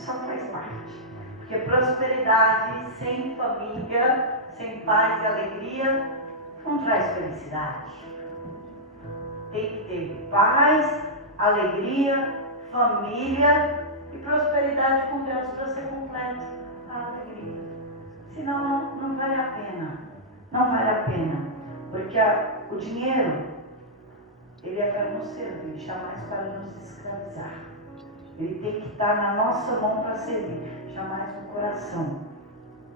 só faz parte. Porque prosperidade sem família, sem paz e alegria, não traz felicidade. Tem que ter paz, alegria, família e prosperidade com Deus para ser completo a alegria. Senão não vale a pena. Não vale a pena. Porque o dinheiro, ele é para nos servir, jamais para nos escravizar. Ele tem que estar na nossa mão para servir, jamais no coração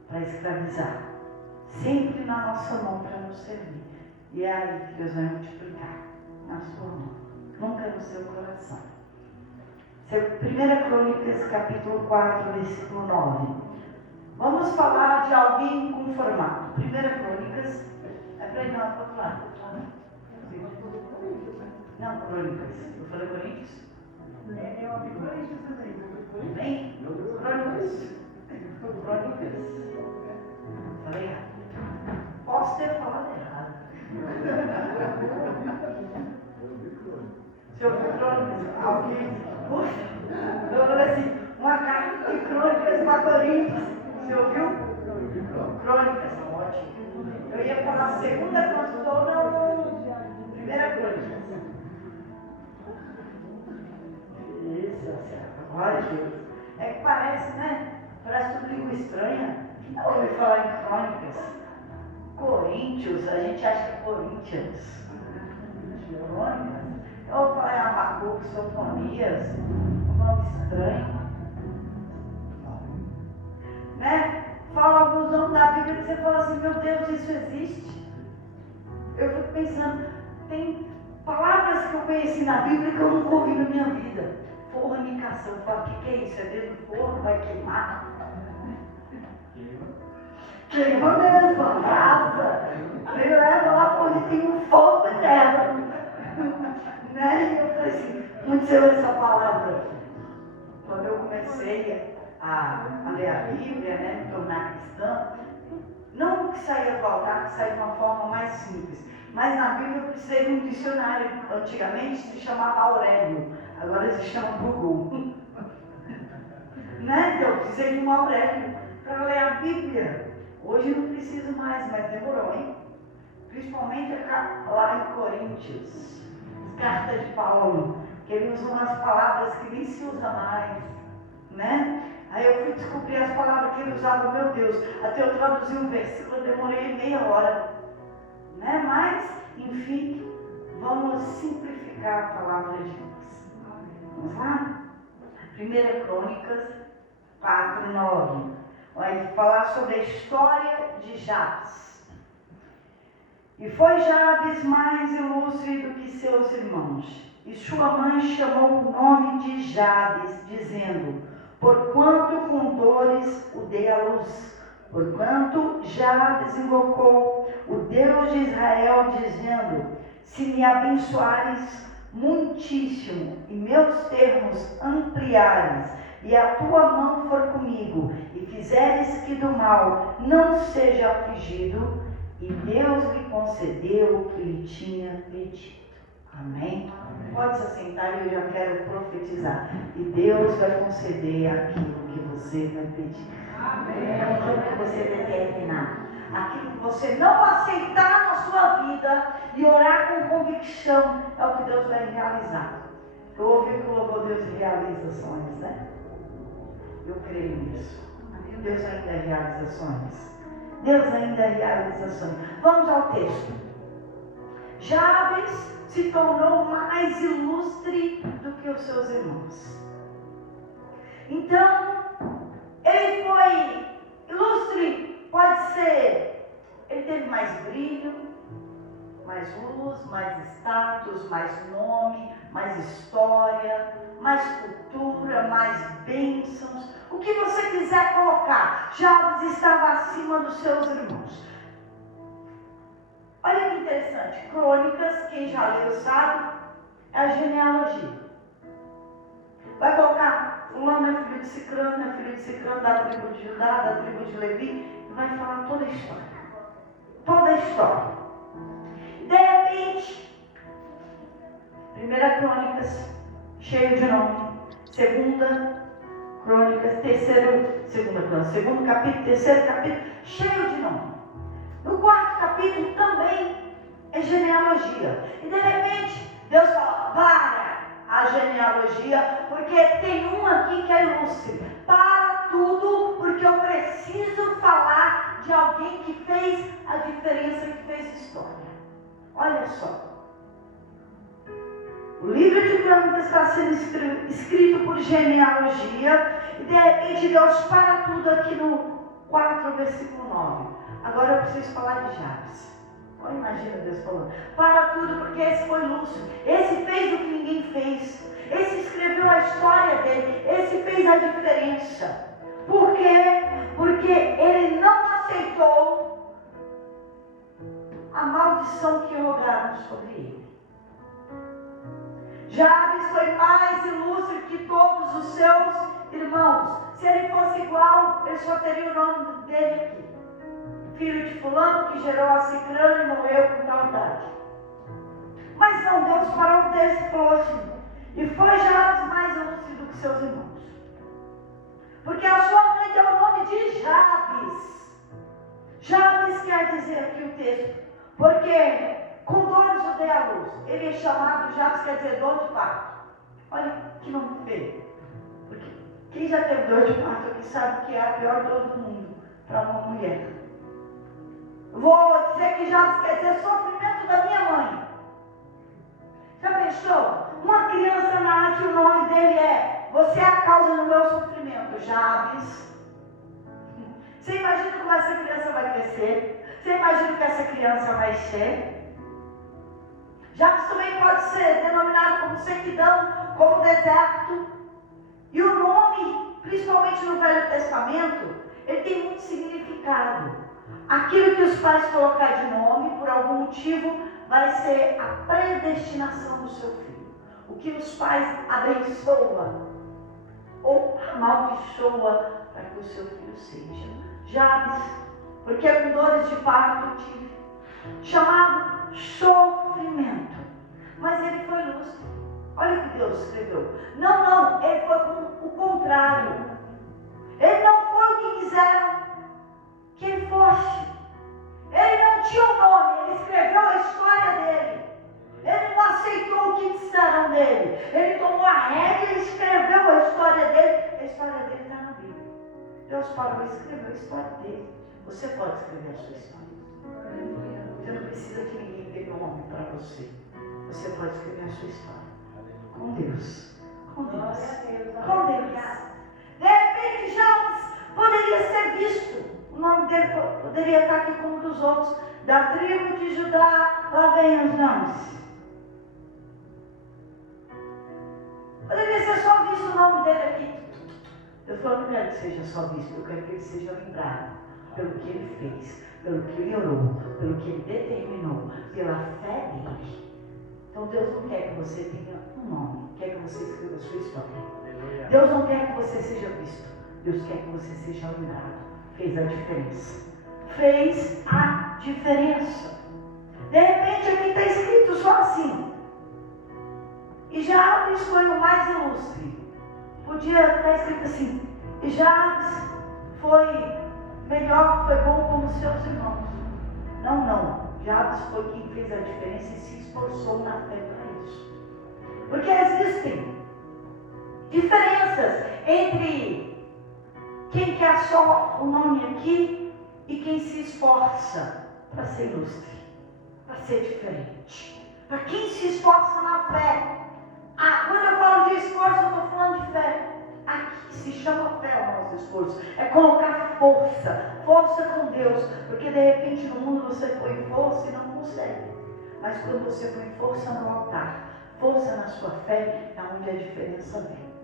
para escravizar. Sempre na nossa mão para nos servir. E é aí que Deus vai multiplicar, na sua mão, nunca no seu coração. 1 Crônicas, capítulo 4, versículo 9. Vamos falar de alguém com formato. 1 Crônicas, é para ir não, para o outro lado. Não, Crônicas. Eu falei Coríntios? É uma Coríntios também. Bem? Crônicas. Falei errado. Posso ter falado errado. Se eu for Crônicas, alguém. Puxa, eu falei assim, uma carta de Crônicas para Coríntios. Você ouviu? Crônicas, ótimo. Eu ia falar segunda Crônicas, não, primeira Crônicas. Isso, glória a Deus. É que parece, né? Parece tudo língua estranha. Eu ouvi falar em Crônicas. Coríntios, a gente acha que é Corinthians. Crônicas. Eu ouvi falar em Abacuque, Sofonias. Um nome estranho. Né? Fala alguns nomes da Bíblia que você fala assim, meu Deus, isso existe? Eu fico pensando, tem palavras que eu conheci na Bíblia que eu nunca ouvi na minha vida. Fornicação, eu falo, o que é isso? É dentro do forno, vai queimar? Queima mesmo, a brasa. Me leva lá onde tem um fogo eterno. Né? E eu falei assim, onde você ouve essa palavra? Quando eu comecei a ler a Bíblia, né, me tornar cristã, não que saia do altar, que saia de uma forma mais simples, mas na Bíblia eu precisei de um dicionário. Antigamente se chamava Aurélio, agora se chama Google. Né? Então eu precisei de um Aurélio para ler a Bíblia. Hoje não preciso mais, mas demorou, hein? Principalmente lá em Coríntios, as cartas de Paulo, que ele usa umas palavras que nem se usa mais, né? Aí eu fui descobrir as palavras que ele usava, meu Deus, até eu traduzir um versículo, eu demorei meia hora, né? Mas, enfim, vamos simplificar a palavra de Deus. Vamos lá? 1 Crônicas 4, 9. Vai falar sobre a história de Jabes. E foi Jabes mais ilustre do que seus irmãos. E sua mãe chamou o nome de Jabes, dizendo, porquanto com dores o dei à luz. Porquanto Jabes invocou o Deus de Israel, dizendo, se me abençoares muitíssimo, e meus termos ampliares, e a tua mão for comigo, e fizeres que do mal não seja afligido, e Deus lhe concedeu o que lhe tinha pedido. Amém? Amém. Pode se assentar e eu já quero profetizar. E Deus vai conceder aquilo que você vai pedir. Amém. Aquilo que você determinar. Aquilo que você não aceitar na sua vida e orar com convicção, é o que Deus vai realizar. Eu ouvi que o louvor Deus realiza sonhos, né? Eu creio nisso. Deus ainda realiza sonhos. Deus ainda realiza sonhos. Vamos ao texto. Jabes se tornou mais ilustre do que os seus irmãos. Então, ele foi ilustre, pode ser, ele teve mais brilho, mais luz, mais status, mais nome, mais história, mais cultura, mais bênçãos. O que você quiser colocar, Jabes estava acima dos seus irmãos. Olha que interessante, Crônicas, quem já leu sabe, é a genealogia. Vai colocar, fulano é filho de Cicrano, da tribo de Judá, da tribo de Levi, e vai falar toda a história. Toda a história. De repente, 1 Crônicas, cheio de nome. 2 Crônicas, segundo capítulo, terceiro capítulo, cheio de nome. No quarto capítulo também é genealogia. E de repente, Deus fala, para a genealogia, porque tem um aqui que é ilustre. Para tudo, porque eu preciso falar de alguém que fez a diferença, que fez história. Olha só. O livro de Crônicas está sendo escrito por genealogia. E de repente Deus para tudo aqui no 4, versículo 9. Agora eu preciso falar de Jabes. Olha, imagina Deus falando. Para tudo, porque esse foi lúcido. Esse fez o que ninguém fez. Esse escreveu a história dele. Esse fez a diferença. Por quê? Porque ele não aceitou a maldição que rogaram sobre ele. Jabes foi mais ilustre que todos os seus irmãos. Se ele fosse igual, ele só teria o nome dele aqui. Filho de fulano que gerou a Cicrano e morreu com tal idade. Mas não, Deus parou o texto e falou assim, e foi Jabes mais ilustre do que seus irmãos. Porque a sua mãe deu o nome de Jabes. Jabes quer dizer aqui o texto, porque com dores o dei à luz. Ele é chamado, Jabes quer dizer dor de parto. Olha que nome feio. Porque quem já teve dor de parto aqui sabe que é a pior dor do mundo para uma mulher. Vou dizer que Jabes quer dizer sofrimento da minha mãe. Já pensou? Uma criança nasce, o nome dele é, você é a causa do meu sofrimento, Jabes. Você imagina como essa criança vai crescer? Você imagina o que essa criança vai ser? Jabes também pode ser denominado como sequidão, como deserto. E o nome, principalmente no Velho Testamento, ele tem muito significado. Aquilo que os pais colocarem de nome, por algum motivo, vai ser a predestinação do seu filho. O que os pais abençoam ou amaldiçoa para que o seu filho seja. Jabes, porque com dores de parto tive, chamado sofrimento. Mas ele foi ilustre. Olha o que Deus escreveu. Não, ele foi com o contrário. Ele não foi o que quiseram que ele fosse. Ele não tinha um nome, ele escreveu a história dele. Ele não aceitou o que disseram dele. Ele tomou a rédea e escreveu a história dele. A história dele está na Bíblia. Deus parou e escreveu a história dele. Você pode escrever a sua história. Você não precisa que ninguém dê nome para você. Você pode escrever a sua história. Com Deus. Com Deus. Com Deus. De repente, Jabes poderia ser visto. O nome dele poderia estar aqui como dos outros. Da tribo de Judá, lá vem os nomes. Poderia ser só visto o nome dele aqui. Eu falo, não quero que seja só visto, eu quero que ele seja lembrado pelo que ele fez, pelo que ele orou, pelo que ele determinou, pela fé dele. Então Deus não quer que você tenha um nome, quer que você escreva a sua história. Deus não quer que você seja visto, Deus quer que você seja lembrado. Fez a diferença. Fez a diferença. De repente aqui está escrito só assim. E Jabes foi o mais ilustre. Podia estar escrito assim. E Jabes foi melhor, foi bom como seus irmãos. Não. Jabes foi quem fez a diferença e se esforçou na fé para isso. Porque existem diferenças entre quem quer só o nome aqui e quem se esforça para ser ilustre, para ser diferente. Para quem se esforça na fé. Quando eu falo de esforço, eu estou falando de fé. Aqui se chama fé o nosso esforço. É colocar força com Deus. Porque de repente no mundo você põe força e não consegue. Mas quando você põe força no altar, força na sua fé, é onde a diferença vem.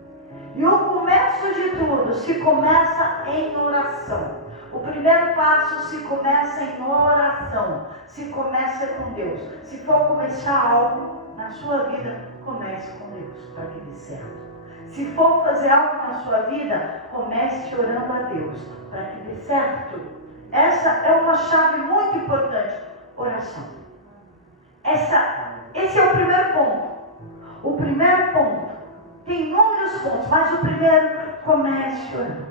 E o começo de tudo se começa em oração. O primeiro passo se começa em oração. Se começa com Deus. Se for começar algo na sua vida, comece com Deus para que dê certo. Se for fazer algo na sua vida, comece orando a Deus para que dê certo. Essa é uma chave muito importante. Oração. Esse é o primeiro ponto. O primeiro ponto. Tem inúmeros pontos, mas o primeiro, comece orando.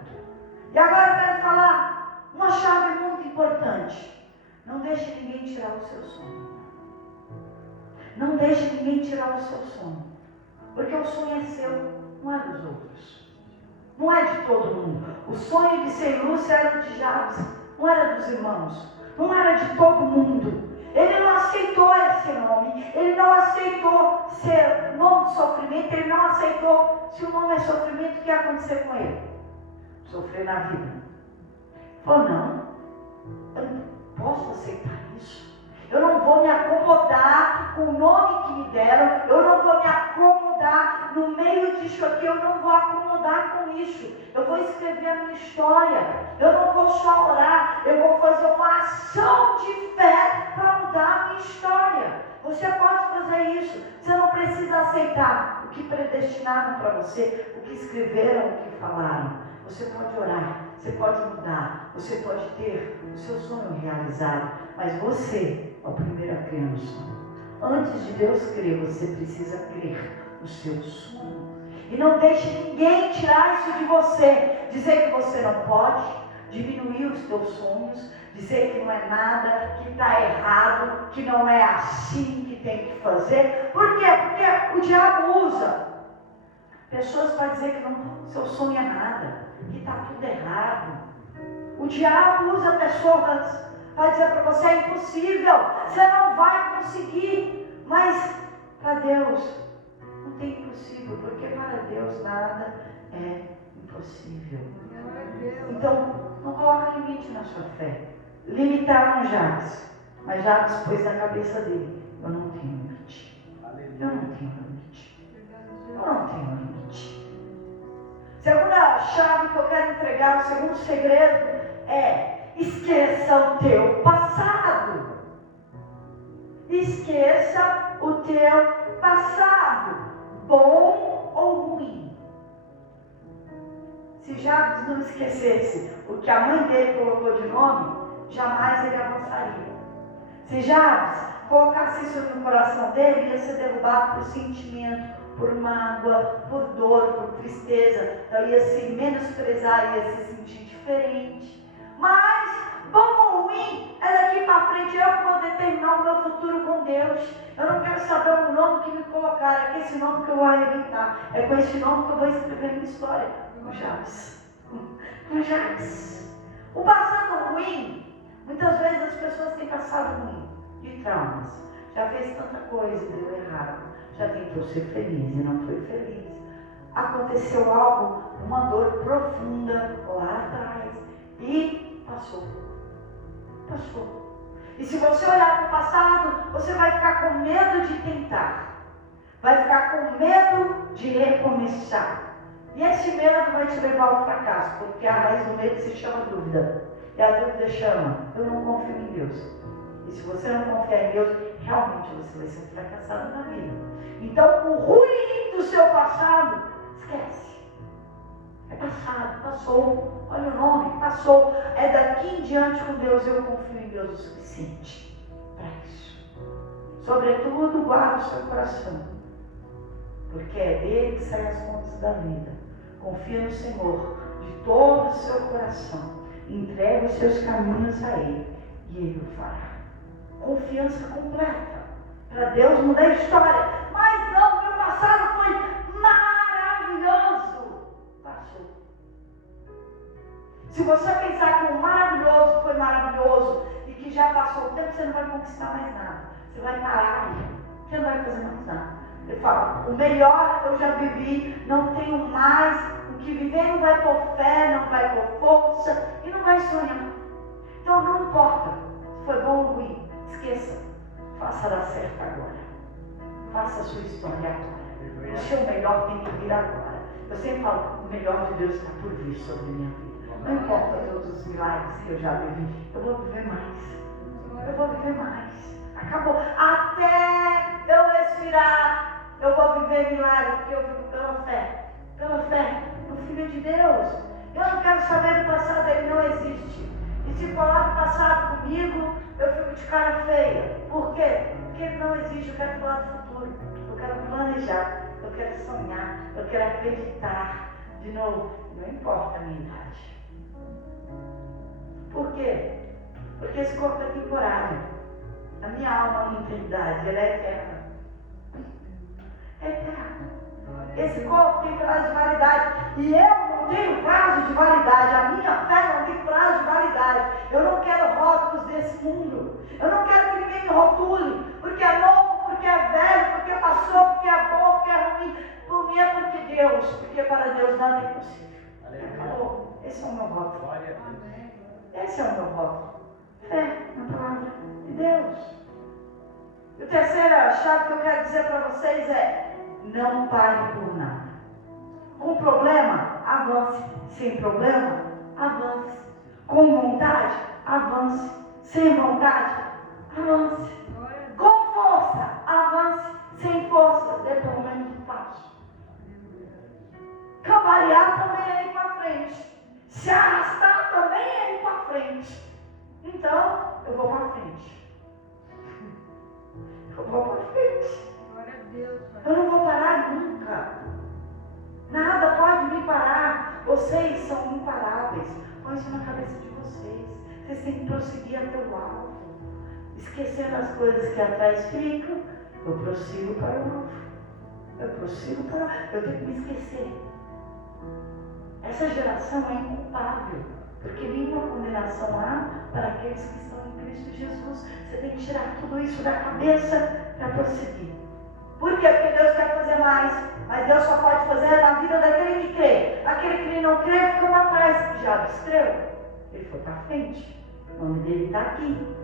E agora eu quero falar uma chave muito importante. Não deixe ninguém tirar o seu sono. Não deixe ninguém tirar o seu sono. Porque o sonho é seu, não é dos outros. Não é de todo mundo. O sonho de ser Lúcia era de Jabes, não era dos irmãos. Não era de todo mundo. Ele não aceitou esse nome. Ele não aceitou ser nome de sofrimento. Ele não aceitou. Se o nome é sofrimento, o que ia acontecer com ele? Sofrer na vida. Falou, não. Eu não posso aceitar isso. Eu não vou me acomodar com o nome que me deram. Eu não vou me acomodar no meio disso aqui. Eu não vou acomodar com isso. Eu vou escrever a minha história. Eu não vou só orar. Eu vou fazer uma ação de fé para mudar a minha história. Você pode fazer isso. Você não precisa aceitar o que predestinaram para você, o que escreveram, o que falaram. Você pode orar, você pode mudar, você pode ter o seu sonho realizado, mas você é o primeiro a crer no sonho. Antes de Deus crer, você precisa crer no seu sonho. E não deixe ninguém tirar isso de você, dizer que você não pode, diminuir os teus sonhos, dizer que não é nada, que está errado, que não é assim que tem que fazer. Por quê? Porque o diabo usa pessoas para dizer que não, seu sonho é nada, que está tudo errado. O diabo usa pessoas para dizer para você, é impossível, você não vai conseguir. Mas para Deus não tem impossível, porque para Deus nada é impossível. Então não coloca limite na sua fé. Limitaram Jabes, mas Jabes pôs na cabeça dele, eu não tenho limite. Eu não tenho limite. Eu não tenho limite. Segunda chave que eu quero entregar, o segundo segredo é: esqueça o teu passado. Esqueça o teu passado, bom ou ruim. Se Jabes não esquecesse o que a mãe dele colocou de nome, jamais ele avançaria. Se Jabes colocasse isso no coração dele, ele ia ser derrubado por sentimento, por mágoa, por dor, por tristeza. Então ia se menosprezar, ia se sentir diferente. Mas, bom ou ruim, é daqui para frente eu que vou determinar o meu futuro com Deus. Eu não quero saber o nome que me colocaram, é com esse nome que eu vou arrebentar. É com esse nome que eu vou escrever minha história. Com Jabes. Com Jabes. O passado ruim, muitas vezes as pessoas têm passado ruim, de traumas. Já fez tanta coisa e deu errado. Já tentou ser feliz e não foi feliz. Aconteceu algo, uma dor profunda lá atrás. E passou. Passou. E se você olhar para o passado, você vai ficar com medo de tentar. Vai ficar com medo de recomeçar. E esse medo vai te levar ao fracasso, porque a raiz do medo se chama dúvida. E a dúvida chama, eu não confio em Deus. E se você não confiar em Deus, realmente você vai ser um fracassado na vida. Então, o ruim do seu passado, esquece. É passado, passou. Olha o nome, passou. É daqui em diante com Deus, eu confio em Deus o suficiente para isso. Sobretudo, guarda o seu coração, porque é dele que saem as contas da vida. Confia no Senhor de todo o seu coração. Entrega os seus caminhos a Ele e Ele o fará. Confiança completa para Deus mudar a história. Mas não, meu passado foi maravilhoso. Passou. Se você pensar que o maravilhoso foi maravilhoso e que já passou o tempo, você não vai conquistar mais nada. Você vai parar aí. Você não vai fazer mais nada. Ele fala, o melhor eu já vivi, não tenho mais o que viver, não vai por fé, não vai por força e não vai sonhar. Então não importa se foi bom ou ruim, esqueça, faça dar certo agora. Faça a sua história agora. O seu melhor tem que vir agora. Eu sempre falo, o melhor de Deus está por vir sobre a minha vida. Não importa todos os milagres que eu já vivi, eu vou viver mais. Eu vou viver mais. Acabou. Até eu respirar, eu vou viver milagre, porque eu vivo pela fé no Filho de Deus. Eu não quero saber do passado, ele não existe. E se falar do passado comigo, eu fico de cara feia. Por quê? Porque ele não existe, eu quero falar do futuro. Eu quero planejar, eu quero sonhar, eu quero acreditar. De novo, Não importa a minha idade. Por quê? Porque esse corpo é temporário. A minha alma não tem idade, ela é eterna. É eterna. Esse corpo tem prazo de validade. E eu não tenho prazo de validade. A minha fé não tem prazo de validade. Eu não quero rótulos desse mundo. Eu não quero que ninguém me rotule. Porque é novo, porque é velho, porque passou, porque é bom, porque é ruim. Por mim é porque Deus. Porque para Deus nada é impossível. Acabou. Esse é o meu rótulo. Esse é o meu rótulo. Fé na palavra de Deus. E a terceira chave que eu quero dizer para vocês é: não pare por nada. Com problema, avance. Sem problema, avance. Com vontade, avance. Sem vontade, avance. Com força, avance. Sem força, dê pelo menos um passo. Cambalear também é ir para frente. Se arrastar também é ir para frente. Então, eu vou para frente. Eu vou para frente. Eu não vou parar nunca. Nada pode me parar. Vocês são imparáveis. Põe isso na cabeça de vocês. Vocês têm que prosseguir até o alvo. Esquecendo as coisas que atrás ficam, eu prossigo para o alvo. Eu tenho que me esquecer. Essa geração é inculpável. Porque nenhuma condenação há para aqueles que estão em Cristo Jesus. Você tem que tirar tudo isso da cabeça para prosseguir. Por quê? Porque Deus quer fazer mais. Mas Deus só pode fazer na vida daquele que crê. Aquele que não crê ficou para trás. Jabes creu. Ele foi para frente. O nome dele está aqui.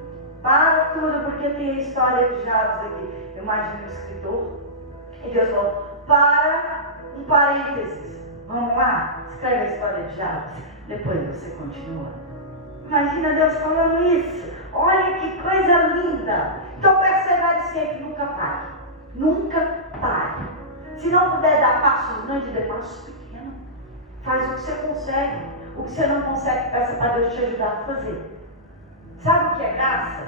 Para tudo, porque tem a história de Jabes aqui. Eu imagino o escritor. E Deus falou: para um parênteses. Vamos lá? Escreve a história de Jabes. Depois você continua. Imagina Deus falando isso. Olha que coisa linda. Então persevere sempre, nunca pare. Nunca pare. Se não puder dar passos grandes, dê passos pequenos. Faz o que você consegue. O que você não consegue, peça para Deus te ajudar a fazer. Sabe o que é graça?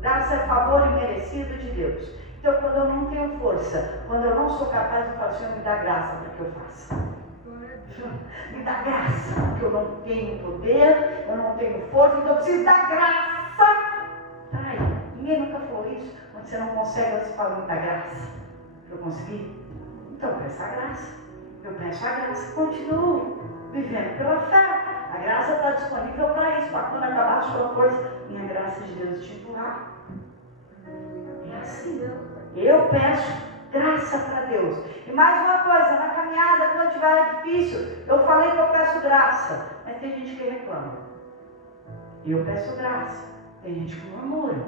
Graça é favor imerecido de Deus. Então, quando eu não tenho força, quando eu não sou capaz de fazer, Senhor, me dá graça para que eu faça. Me dá graça, porque eu não tenho poder, eu não tenho força, então eu preciso da graça. Ai, ninguém nunca falou isso. Quando você não consegue, você fala: me dá graça. Eu consegui? Então peça a graça. Eu peço a graça, continuo vivendo pela fé. A graça está disponível para isso, para quando acabar a sua força, minha graça de Deus te empurrar. É assim. Eu peço graça para Deus. E mais uma coisa, na caminhada, quando estiver difícil, eu falei que eu peço graça, mas tem gente que reclama. E eu peço graça. Tem gente que murmura.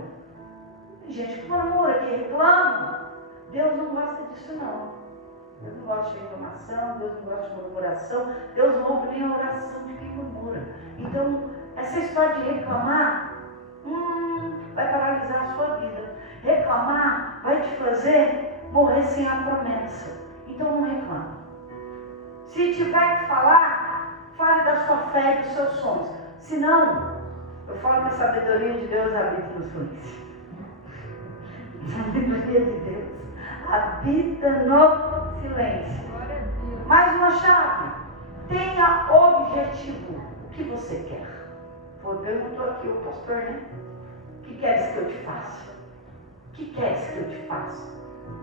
Tem gente que murmura, que reclama. Deus não gosta disso não. Deus não gosta de reclamação, Deus não gosta de murmuração. Deus não ouve nem a oração de quem murmura. Então, essa história de reclamar, vai paralisar a sua vida. Reclamar vai te fazer morrer sem a promessa. Então não reclame. Se tiver que falar, fale da sua fé e dos seus sonhos. Se não, eu falo que a sabedoria de Deus habita no silêncio. A sabedoria de Deus habita no silêncio. Mais uma chave. Tenha objetivo. O que você quer? Perguntou aqui o pastor, né? O que queres que eu te faça? O que queres que eu te faça?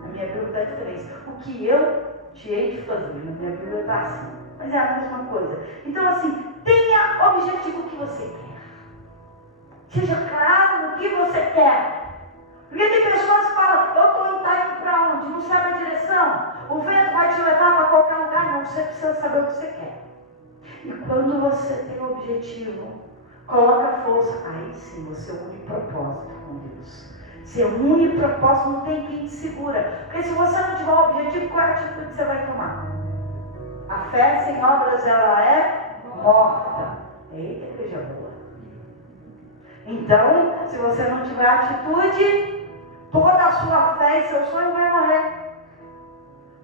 A minha Bíblia dá diferença. O que eu te hei de fazer? Na minha Bíblia está assim. Mas é a mesma coisa. Então assim, tenha objetivo que você quer. Seja claro no que você quer. Porque tem pessoas que falam: eu estou indo para onde? Não sabe a direção. O vento vai te levar para qualquer lugar. Não, você precisa saber o que você quer. E quando você tem um objetivo, coloca força. Aí sim, você une propósito com Deus. Você une propósito, não tem quem te segura. Porque se você não tiver um objetivo, qual é a atitude que você vai tomar? A fé sem obras, ela é morta. Eita, igreja boa. Então, se você não tiver atitude, toda a sua fé e seu sonho vai morrer.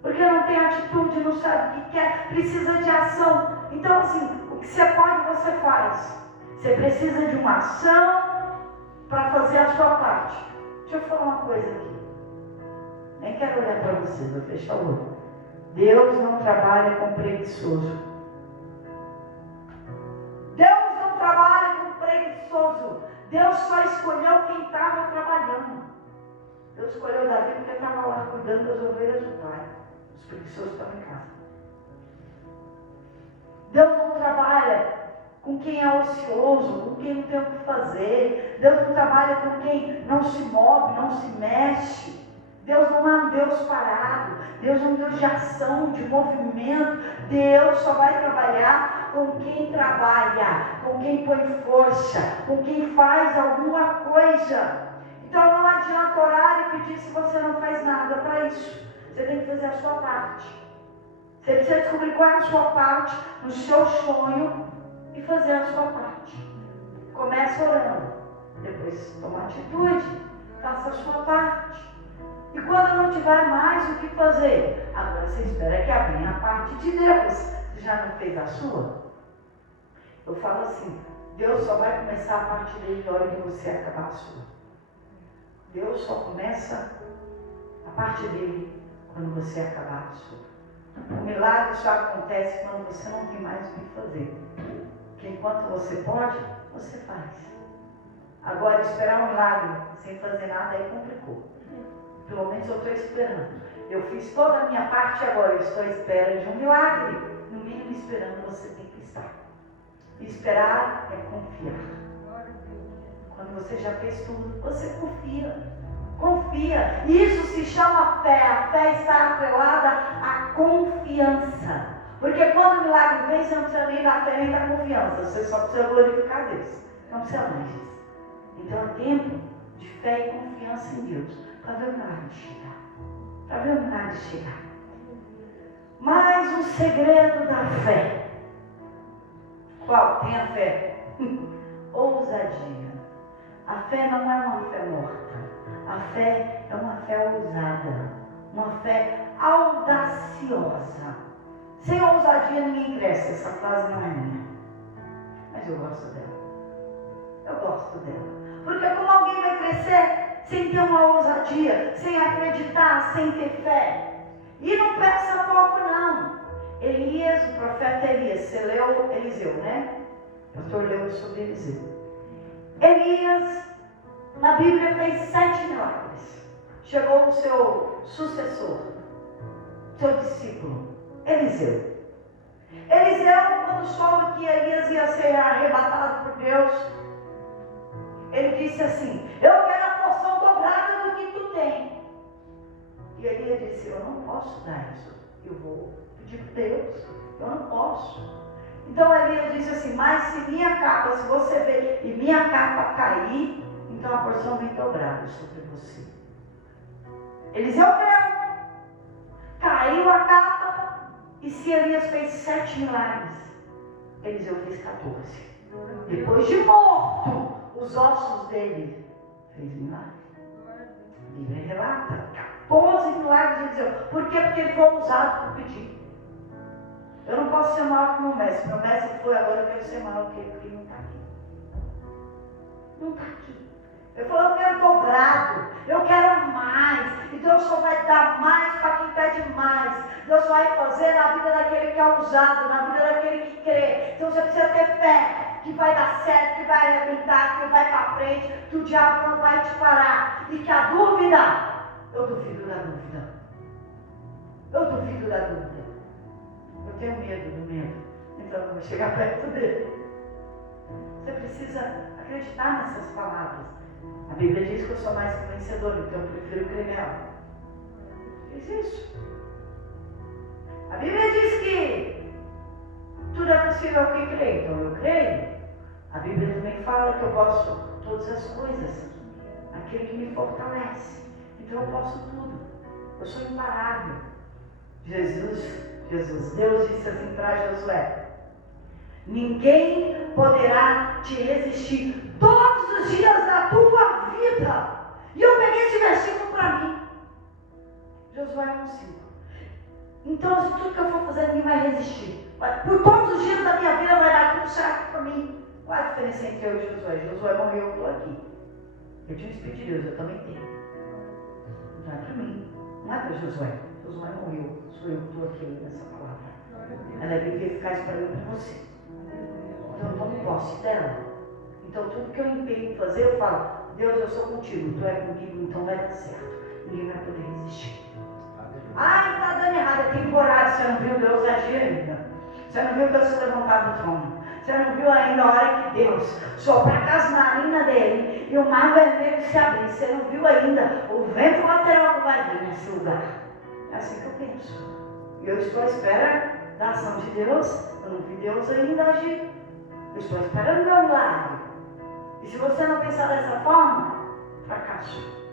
Porque não tem atitude, não sabe o que quer, precisa de ação. Então assim, o que você pode, você faz. Você precisa de uma ação para fazer a sua parte. Deixa eu falar uma coisa aqui. Nem quero olhar para vocês, vou fechar o olho. Deus não trabalha com preguiçoso. Deus só escolheu quem estava trabalhando. Deus escolheu Davi porque estava lá cuidando das ovelhas do pai. Os preguiçosos estavam em casa. Deus não trabalha com quem é ocioso, com quem não tem o que fazer. Deus não trabalha com quem não se move, não se mexe. Deus não é um Deus parado. Deus é um Deus de ação, de movimento. Deus só vai trabalhar com quem trabalha, com quem põe força, com quem faz alguma coisa. Então não adianta orar e pedir se você não faz nada para isso. Você tem que fazer a sua parte. Você precisa descobrir qual é a sua parte no seu sonho e fazer a sua parte. Comece orando, depois toma atitude, faça a sua parte. E quando não tiver mais o que fazer, agora você espera que venha a parte de Deus. Você já não fez a sua? Eu falo assim, Deus só vai começar a parte dele na hora que você acabar a sua. Deus só começa a parte dele quando você acabar a sua. O milagre só acontece quando você não tem mais o que fazer. Porque enquanto você pode, você faz. Agora, esperar um milagre sem fazer nada aí complicou. Pelo menos eu estou esperando. Eu fiz toda a minha parte agora, eu estou à espera de um milagre. No mínimo esperando, você tem que estar. E esperar é confiar. Quando você já fez tudo, você confia. Confia. Isso se chama fé. A fé está atrelada à confiança. Porque quando o milagre vem, você não precisa nem da fé nem da confiança. Você só precisa glorificar Deus. Não precisa mais disso. Então é tempo de fé e confiança em Deus. Para ver o milagre chegar. Para ver o milagre chegar. Mas o segredo da fé. Qual? Tem a fé. Ousadia. A fé não é uma fé morta. A fé é uma fé ousada. Uma fé audaciosa. Sem ousadia ninguém cresce. Essa frase não é minha. Mas eu gosto dela. Eu gosto dela. Porque como alguém vai crescer sem ter uma ousadia, sem acreditar, sem ter fé? E não peça pouco não. Elias, o profeta Elias, você leu Eliseu, né? O pastor leu sobre Eliseu. Elias, na Bíblia, fez 7 milagres. Chegou o seu sucessor, seu discípulo, Eliseu. Eliseu, quando soube que Elias ia ser arrebatado por Deus, ele disse assim: eu quero a porção dobrada do que tu tem. E Elias disse: eu não posso dar isso. Eu vou pedir para Deus. Eu não posso. Então Elias disse assim: mas se minha capa, se você ver e minha capa cair, então a porção vem dobrada sobre você. Eliseu creu. Caiu a capa. E se Elias fez 7 milagres, Eliseu fez 14. Depois de morto, os ossos dele fez milagre. A Bíblia relata 14 milagres de Eliseu. Por quê? Porque ele foi ousado por pedir. Eu não posso ser maior que meu mestre. Meu mestre foi, agora eu quero ser maior que ele, porque ele não está aqui. Não está aqui. Ele falou: eu quero dobrado, eu quero mais. E Deus só vai dar mais para quem pede mais. Deus vai fazer na vida daquele que é ousado, na vida daquele que crê. Então você precisa ter fé que vai dar certo, que vai arrebentar, que vai para frente, que o diabo não vai te parar. E que a dúvida, eu duvido da dúvida. Eu duvido da dúvida. Eu tenho medo do medo, então eu não vou chegar perto dele. Você precisa acreditar nessas palavras. A Bíblia diz que eu sou mais que vencedor, então eu prefiro crer nela. Diz isso. A Bíblia diz que tudo é possível ao que crê, então eu creio. A Bíblia também fala que eu posso todas as coisas, aquele que me fortalece. Então eu posso tudo. Eu sou imparável. Deus disse assim para Josué: ninguém poderá te resistir todos os dias da tua vida. E eu peguei esse versículo para mim. Josué 1,5. Então, se tudo que eu for fazer, ninguém vai resistir. Por todos os dias da minha vida vai dar tudo certo para mim. Qual é a diferença entre eu e Josué? Josué morreu, eu estou aqui. Eu tinha o Espírito de Deus, eu também tenho. Não é para mim, não é para Josué. Josué morreu, sou eu que estou aqui nessa palavra. Ela é viver e eficaz para mim e para você. Então eu tomo posse dela. Então tudo que eu empenho em fazer, eu falo, Deus, eu sou contigo, tu é comigo, então vai dar certo. Ninguém vai poder resistir. Ai, está dando errado, tem temporada, você não viu Deus agir ainda. Você não viu Deus se levantar do trono. Você não viu ainda a hora que Deus soprar com as narinas dele e o mar vermelho se abrir. Você não viu ainda o vento lateral que vai vir nesse lugar. É assim que eu penso. E eu estou à espera da ação de Deus. Eu não vi Deus ainda agir. Eu estou esperando o meu milagre. E se você não pensar dessa forma, fracasso.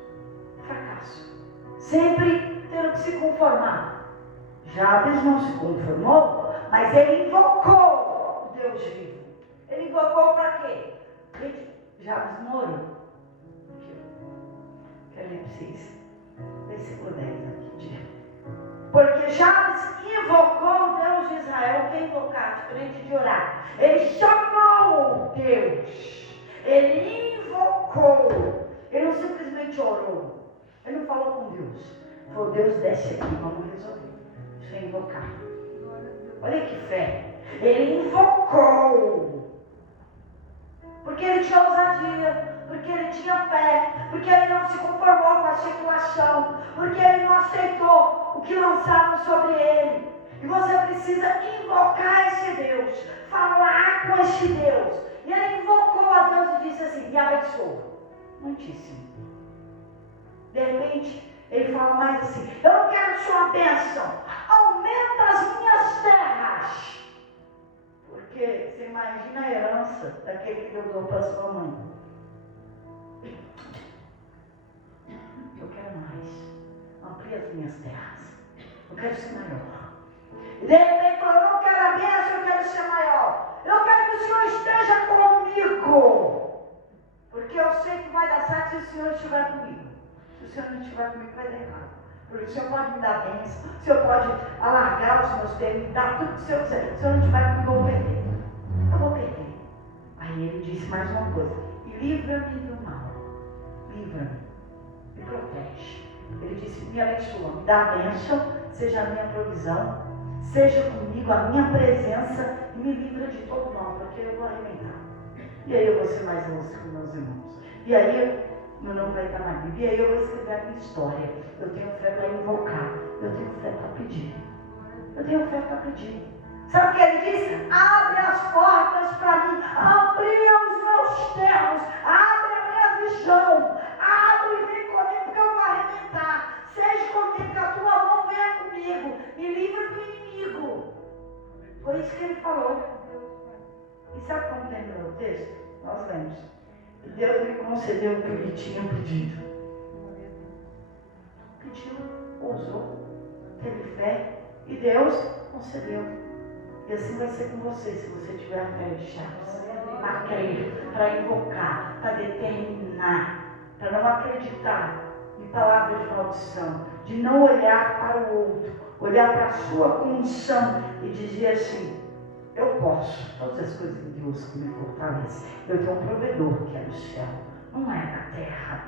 Fracasso. Sempre tendo que se conformar. Jabes não se conformou, mas ele invocou o Deus vivo. Ele invocou para quê? Jabes morreu. Quero ler para vocês. Versículo 10 aqui. Porque Jabes invocou o Deus de Israel. Quem invocar, diferente de orar. Ele chamou Deus. Ele invocou. Ele não simplesmente orou. Ele não falou com Deus. Falou, Deus, desce aqui, vamos resolver. Deixa eu invocar. Olha que fé. Ele invocou. Porque ele tinha ousadia. Porque ele tinha fé. Porque ele não se conformou com a situação. Porque ele não aceitou o que lançaram sobre ele. E você precisa invocar esse Deus. Falar com esse Deus. E ele invocou a Deus e disse assim, me abençoa. Muitíssimo. De repente, ele fala mais assim, eu não quero sua bênção, aumenta as minhas terras. Porque você imagina a herança daquele que Deus deu para sua mãe. Eu quero mais, amplia as minhas terras, eu quero ser maior. E de repente ele falou, eu não quero a bênção, eu quero ser maior. Eu quero que o Senhor esteja comigo. Porque eu sei que vai dar certo se o Senhor estiver comigo. Se o Senhor não estiver comigo, vai dar errado. Porque o Senhor pode me dar bênção, o Senhor pode alargar os meus termos, me dar tudo que o Senhor quiser. Se o Senhor não estiver comigo, eu vou perder. Eu vou perder. Aí ele disse mais uma coisa, e livra-me do mal. Livra-me. Me protege. Ele disse, me abençoa, me dá a bênção, seja a minha provisão, seja comigo a minha presença, e me livra de todo mal, porque eu vou arrebentar. E aí eu vou ser mais lúcido com meus irmãos. E aí meu nome vai estar na Bíblia. E aí eu vou escrever a minha história. Eu tenho fé para invocar. Eu tenho fé para pedir. Eu tenho fé para pedir. Sabe o que ele diz? Abre as portas para mim. Amplia os meus termos. Abre a minha visão. Abre e vem comigo porque eu vou arrebentar. Seja comigo que a tua mão venha comigo. Me livre do inimigo. Foi isso que ele falou. E sabe como terminou o texto? Nós lemos. Deus me concedeu o que ele tinha pedido. Pediu, ousou, teve fé e Deus concedeu. E assim vai ser com você, se você tiver a fé de Chaves. Para crer, para invocar, para determinar, para não acreditar em palavras de maldição, de não olhar para o outro, olhar para a sua condição e dizer assim, eu posso, todas as coisas de Deus que me fortalecem. Eu tenho um provedor que é do céu, não é da terra.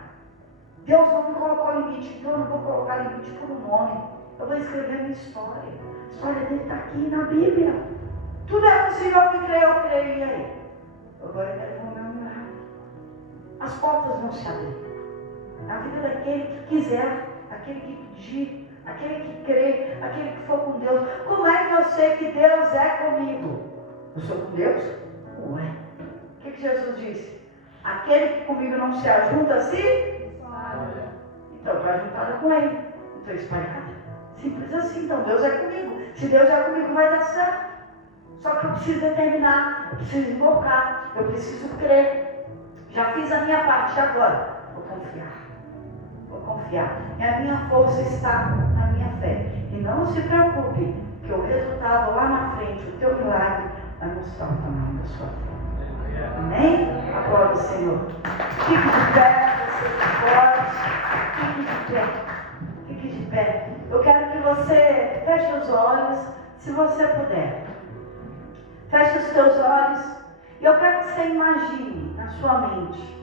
Deus não me colocou limite, então eu não vou colocar limite por um nome. Eu vou escrever minha história. A história dele está aqui na Bíblia. Tudo é possível que creio, eu creio. E aí? Agora eu quero ver o meu milagre. As portas vão se abrir. Na vida daquele que quiser, aquele que pedir, aquele que crê, aquele que for com Deus. Como é que eu sei que Deus é comigo? Eu sou com Deus? Ué. O que Jesus disse? Aquele que comigo não se ajunta, se? Então estou ajuntada com ele. Não estou espalhada. Simples assim. Então Deus é comigo. Se Deus é comigo, vai dar certo. Só que eu preciso determinar, eu preciso invocar, eu preciso crer. Já fiz a minha parte, agora vou confiar. Vou confiar. E a minha força está na minha fé. E não se preocupe, que o resultado lá na frente, o teu milagre, vai mostrar o tamanho da sua fé. Amém? Aplauda o Senhor. Fique de pé, você que pode. Fique de pé. Fique de pé. Eu quero que você feche os olhos, se você puder. Feche os teus olhos. E eu quero que você imagine na sua mente